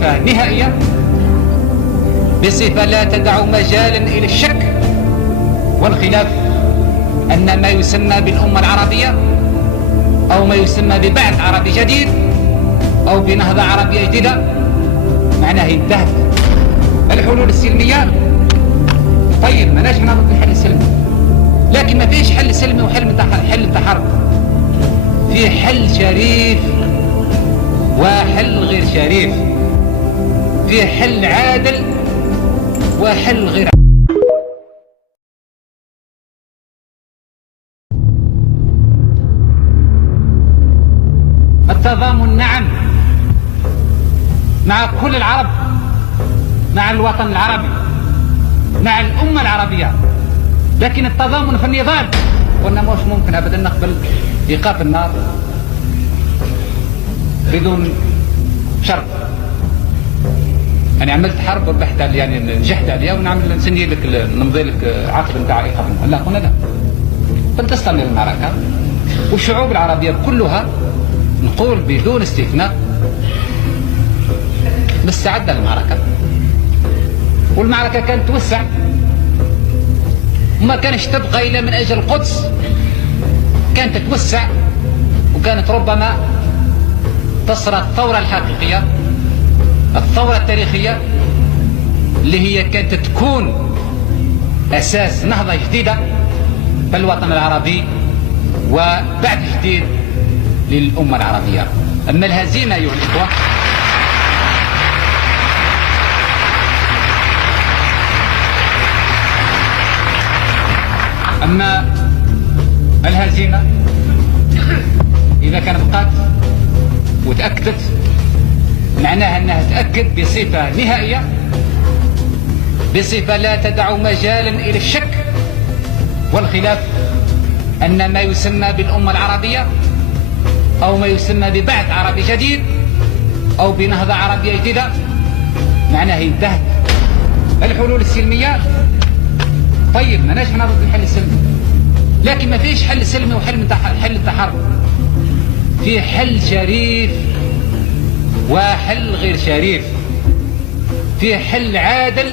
بصفة نهائية، بصفة لا تدع مجالا إلى الشك والخلاف، أن ما يسمى بالأمة العربية أو ما يسمى ببعث عربي جديد أو بنهضة عربية جديدة معناه انتهت. الحلول السلمية طيب، ما نجم نضبط الحل السلمي، لكن ما فيش حل سلمي وحل حل تحرك. في حل شريف وحل غير شريف، في حل عادل وحل غير عادل. التضامن نعم مع كل العرب، مع الوطن العربي، مع الأمة العربية، لكن التضامن في النضال قلنا مش ممكن أبدا نقبل إيقاف النار بدون شرط. أنا عملت حرب وربحت يعني نجحت عليها ونعمل نسني لك نمضي لك عقد نتاع إيقاف النار، لا قلنا لا، فلتستمر المعركة. والشعوب العربية كلها نقول بدون استثناء مستعدة للمعركة، والمعركة كانت توسع وما كانش تبقى إلا من أجل القدس، كانت تتوسع وكانت ربما تصل الثورة الحقيقية، الثورة التاريخية اللي هي كانت تكون أساس نهضة جديدة في الوطن العربي وبعد جديد للأمة العربية. أما الهزيمة أيها الإخوة أما الهزيمة إذا كانت بقات وتأكدت معناها أنها تأكد بصفة نهائية، بصفة لا تدع مجالا إلى الشك والخلاف، أن ما يسمى بالأمة العربية أو ما يسمى ببعث عربي جديد أو بنهضة عربية جديدة معناها انتهت. الحلول السلمية طيب، ما نجم نضبط الحل السلمي، لكن ما فيش حل سلمي وحل حل التحرك. في حل شريف وحل غير شريف، في حل عادل